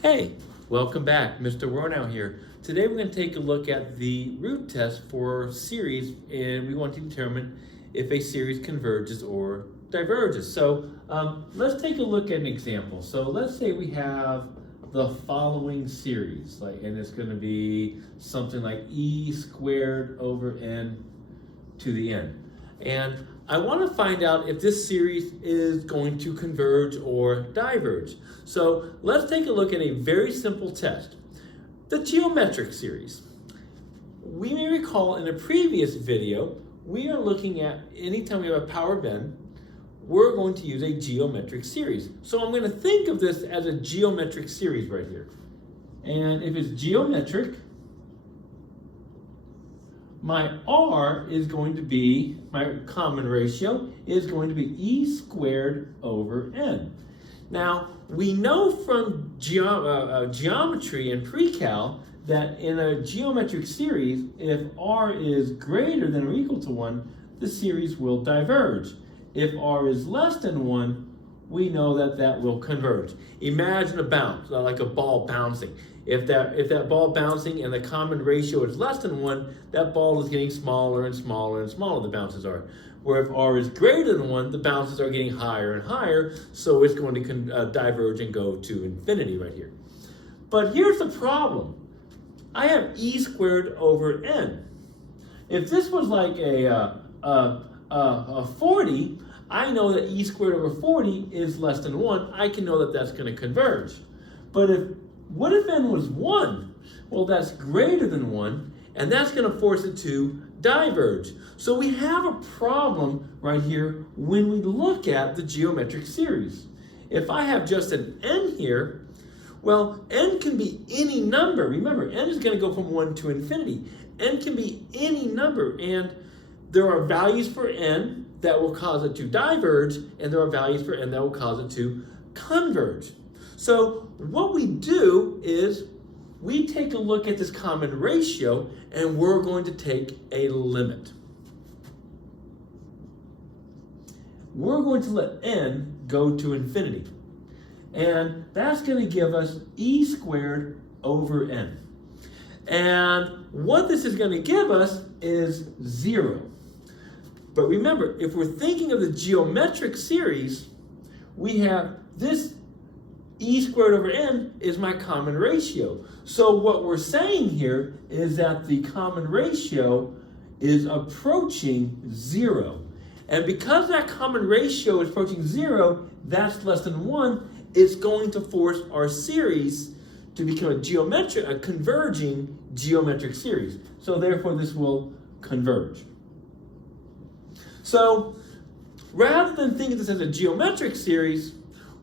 Hey, welcome back. Mr. Warnow here. Today we're going to take a look at the root test for series, and we want to determine if a series converges or diverges. So let's take a look at an example. So let's say we have the following series, and it's going to be something like e squared over n to the n. And I want to find out if this series is going to converge or diverge. So let's take a look at a very simple test. The geometric series. We may recall in a previous video, we are looking at anytime we have a power of n, we're going to use a geometric series. So I'm going to think of this as a geometric series right here. And if it's geometric, my R is going to be, my common ratio is going to be e squared over n. Now, we know from geometry and pre-cal that in a geometric series, if R is greater than or equal to 1, the series will diverge. If R is less than 1, we know that that will converge. Imagine a bounce, like a ball bouncing. If that ball bouncing and the common ratio is less than 1, that ball is getting smaller and smaller and smaller, the bounces are. Where if R is greater than 1, the bounces are getting higher and higher, so it's going to diverge and go to infinity right here. But here's the problem. I have e squared over n. If this was like a 40, I know that e squared over 40 is less than 1. I can know that that's going to converge. But what if n was 1? Well, that's greater than 1, and that's going to force it to diverge. So we have a problem right here when we look at the geometric series. If I have just an n here, well, n can be any number. Remember, n is going to go from 1 to infinity. N can be any number, and there are values for n that will cause it to diverge, and there are values for n that will cause it to converge. So what we do is we take a look at this common ratio, and we're going to take a limit. We're going to let n go to infinity. And that's going to give us e squared over n. And what this is going to give us is 0. But remember, if we're thinking of the geometric series, we have this e squared over n is my common ratio. So what we're saying here is that the common ratio is approaching 0. And because that common ratio is approaching 0, that's less than 1, it's going to force our series to become a converging geometric series. So therefore this will converge. So rather than thinking of this as a geometric series,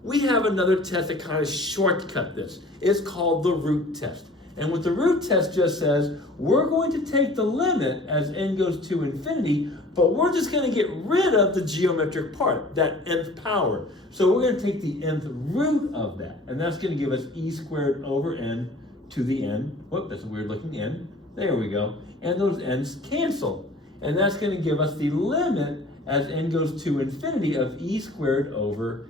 we have another test that kind of shortcut this. It's called the root test. And what the root test just says, we're going to take the limit as n goes to infinity, but we're just going to get rid of the geometric part, that nth power. So we're going to take the nth root of that, and that's going to give us e squared over n to the n. Whoop, that's a weird looking n. There we go. And those n's cancel. And that's going to give us the limit as n goes to infinity of e squared over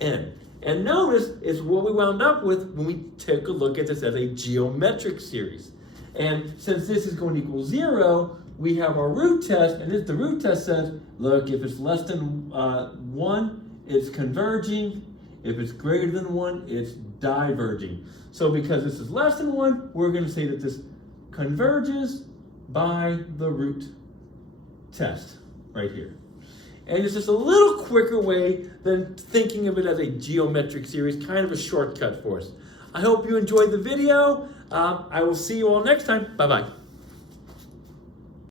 n. And notice it's what we wound up with when we took a look at this as a geometric series. And since this is going to equal 0, we have our root test, and the root test says, look, if it's less than 1, it's converging. If it's greater than 1, it's diverging. So because this is less than 1, we're going to say that this converges by the root test right here. And it's just a little quicker way than thinking of it as a geometric series, kind of a shortcut for us. I hope you enjoyed the video. I will see you all next time. Bye-bye.